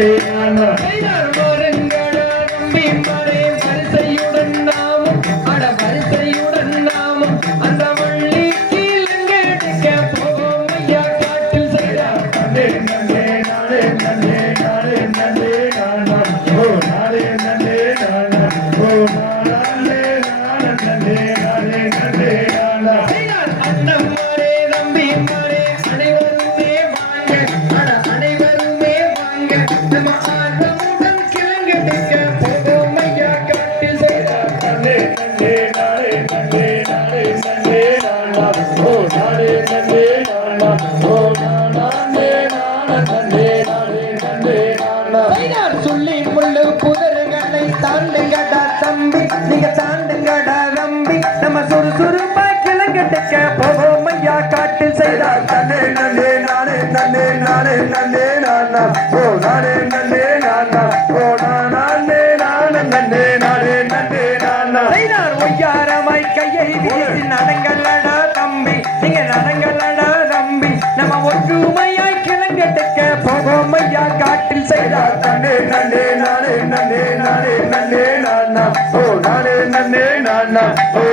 Hey, Arma! நானா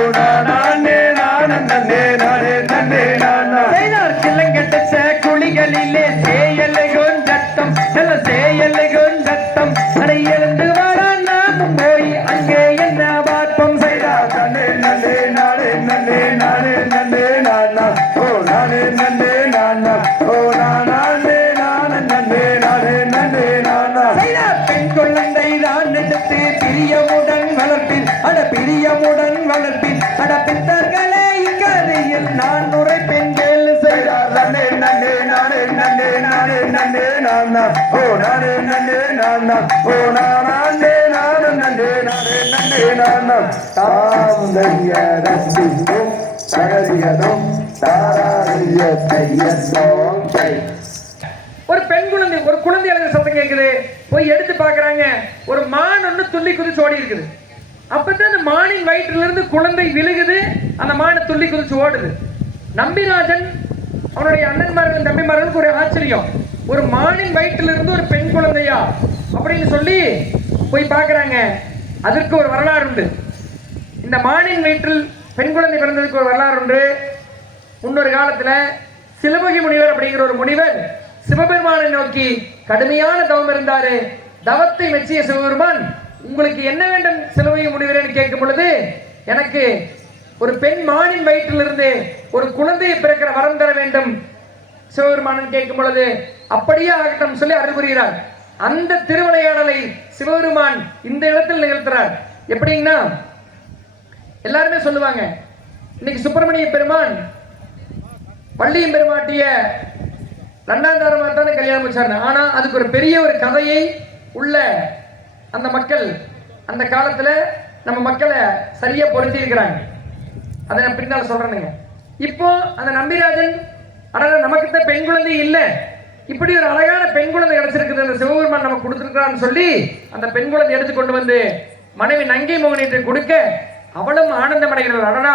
வளர்ப்பின் அட பித்தர்களே இக்கரையில் நான் உரைப்பெண் கேளு செய்தா நன்னே நன்னே நானே நன்னே நானே நன்னே நானா ஓ நானே நன்னே நானா ஓ நானே நானே நன்னே நானே நன்னே நானா தாம் தைய ரசிக்கும் தகரியதும் தாராரிய தையத்தோம் தை ஒரு பெண் குழந்தை ஒரு குழந்தை அழுகிற சத்தம் கேட்குது போய் எடுத்து பார்க்கறாங்க. ஒரு மான் ஒன்று துள்ளி குதிச்சு ஓடி இருக்குது அப்பதான் அந்த மானின் வயிற்றுல இருந்து குழந்தை விழுகுது. அந்த மானை துள்ளி குதிச்சு ஓடுது. நம்பிராஜன் அவனுடைய அண்ணன்மார்கள் தம்பிமார்களுக்கு ஒரு ஆச்சரியம். ஒரு மானின் வயிற்றுல இருந்து ஒரு பெண் குழந்தையா அப்படின்னு சொல்லி போய் பார்க்குறாங்க. அதற்கு ஒரு வரலாறு உண்டு இந்த மானின் வயிற்றில் பெண் குழந்தை பிறந்ததுக்கு ஒரு வரலாறு உண்டு முன்னொரு காலத்துல சிலபகி முனிவர் அப்படிங்கிற ஒரு முனிவர் சிவபெருமானை நோக்கி கடுமையான தவம் இருந்தாரு. தவத்தை மெச்சிய சிவபெருமான் உங்களுக்கு என்ன வேண்டும் சிலபகி முனிவரேன்னு கேட்கும் பொழுது எனக்கு ஒரு பெண் மானின் வயிற்றிலிருந்து ஒரு குழந்தையை பிறக்கிற வரம் தர வேண்டும். சிவபெருமானன் கேட்கும் பொழுது அப்படியே ஆகட்டும் சொல்லி அறிவுறுகிறார் அந்த திருவிளையாடலை சிவபெருமான் இந்த இடத்தில் நிகழ்த்துறார். எப்படின்னா எல்லாருமே சொல்லுவாங்க இன்னைக்கு சுப்பிரமணிய பெருமான் வள்ளியும் பெருமாட்டிய ரெண்டாந்தாரமா தானே கல்யாணம் வச்சாரு ஆனா அதுக்கு ஒரு பெரிய ஒரு கதையை உள்ள அந்த மக்கள் அந்த காலத்தில் நம்ம மக்களை சரியாக பொருத்திருக்கிறாங்க அதை நான் பின்னால் சொல்கிறேனுங்க இப்போ அந்த நம்பிராஜன் அடடா நமக்கு தான் பெண் குழந்தை இல்லை. இப்படி ஒரு அழகான பெண் குழந்தை கிடைச்சிருக்குது. அந்த சிவபெருமான் நமக்கு கொடுத்துருக்கிறான்னு சொல்லி அந்த பெண் குழந்தை எடுத்து கொண்டு வந்து மனைவி நங்கை மோகனிட்டு கொடுக்க அவளும் ஆனந்தம் அடைகிறாள். அடடா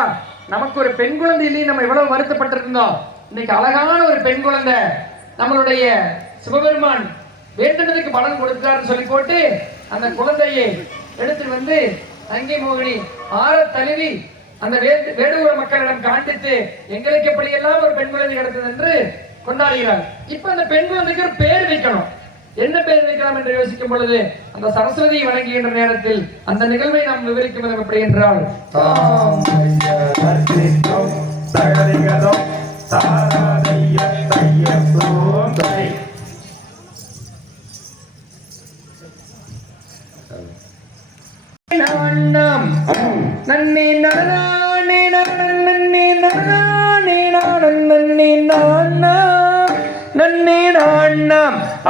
நமக்கு ஒரு பெண் குழந்தை இல்லையே. நம்ம எவ்வளவு வருத்தப்பட்டிருந்தோம். இன்னைக்கு அழகான ஒரு பெண் குழந்தை நம்மளுடைய சிவபெருமான் வேண்டுனதுக்கு பலன் கொடுத்தாருன்னு சொல்லி போட்டு அந்த குழந்தையை எடுத்து வந்து நங்கை மோகினி ஆற தழுவி அந்த வே- வேடுவூர் மக்களிடம் காண்பித்து எங்களுக்கு எப்படியெல்லாம் ஒரு பெண் குழந்தை கிடைத்தது என்று கொண்டாடுகிறார் இப்ப அந்த பெண் குழந்தைக்கு ஒரு பேர் வைக்கணும். என்ன பேர் வைக்கலாம் என்று யோசிக்கும் பொழுது அந்த சரஸ்வதியை வணங்குகின்ற நேரத்தில் அந்த நிகழ்வை நாம் விவரிக்கும் விதம் எப்படி என்றால் தாம்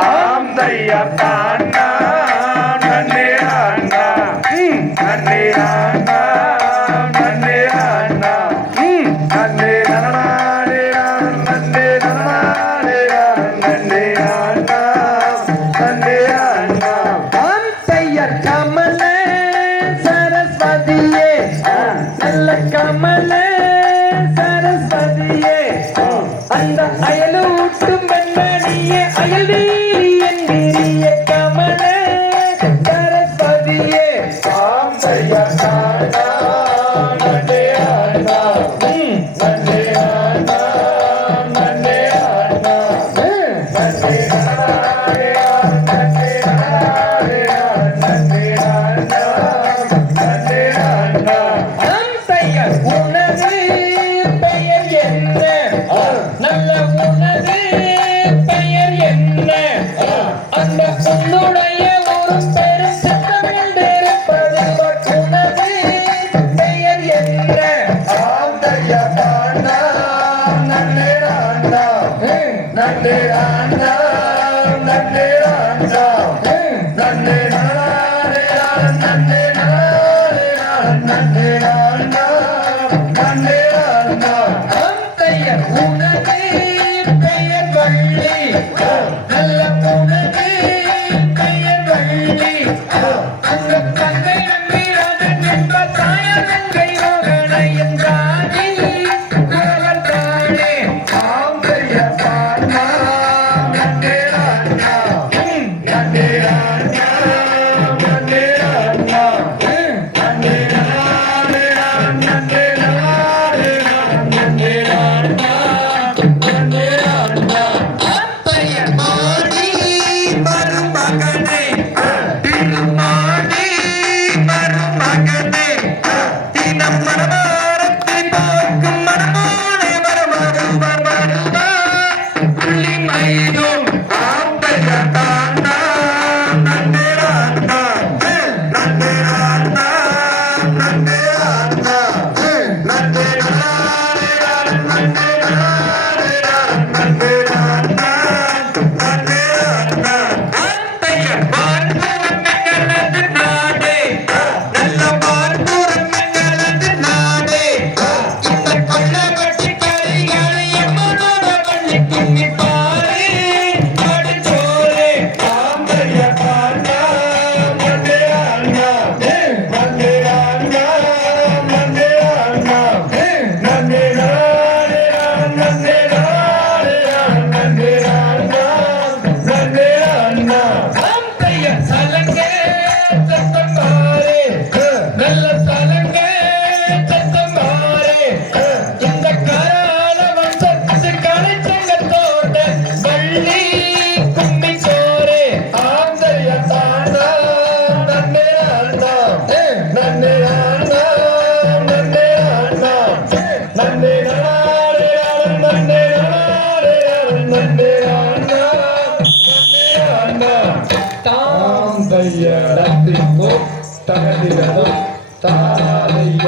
ஆம் தைய தாண்டா நன்னே ராஜா நன்னே ராஜா நன்னே தாம் தையடத்திற்கோ தகதிகளும் தாரைய